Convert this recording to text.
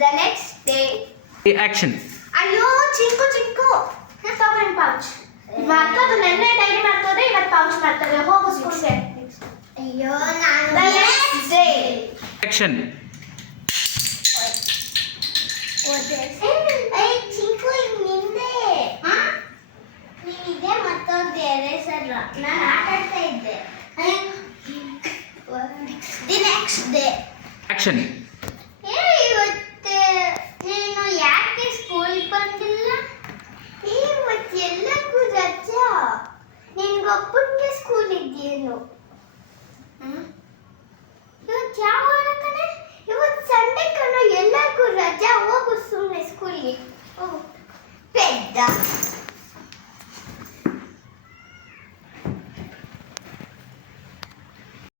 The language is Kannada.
The next day. Action. ಅಯ್ಯೋ ಚಿಂಕು ಚಿಂಕು ತಗೊಂಡು ಪೌಚ್ ಮಾಡ್ಕೋದು ನೆನ್ನೆ ಡೈರಿ ಮಾಡ್ಕೋದ್ರೆ ಇವತ್ತು ಪೌಚ್ ಮಾಡ್ತಾರೆ ಹೋಗು ಸ್ಕೂಲ್ಗೆ. ಅಯ್ಯೋ ನಾನು The next day. Action. Chinku ನಿಂದೆ ನೀನಿದೆ ಮತ್ತೊಂದು ಎರೇಸರ್ ನಾನು ಆಟ ಆಡ್ತಾ ಇದ್ದೆ. The next day. Action. ಇವತ್ತು ನೀನು ಯಾಕೆ ಸ್ಕೂಲ್ ಬಂದಿಲ್ಲ? ಇವತ್ತು ಎಲ್ಲಕ್ಕೂ ರಜಾ. ನಿನ್ಗೊಬ್ಬನಿಗೆ ಸ್ಕೂಲ್ ಇದೆಯೇನು? ಇವತ್ತು ಯಾವ ವಾರ ಕಣೆ? ಇವತ್ತು ಸಂಡೇ ಕಣೋ, ಎಲ್ಲರಿಗೂ ರಜಾ. ಹೋಗು ಸುಮ್ಮನೆ ಸ್ಕೂಲ್ಗೆ ಹೋಗು. ಪೆದ್ದ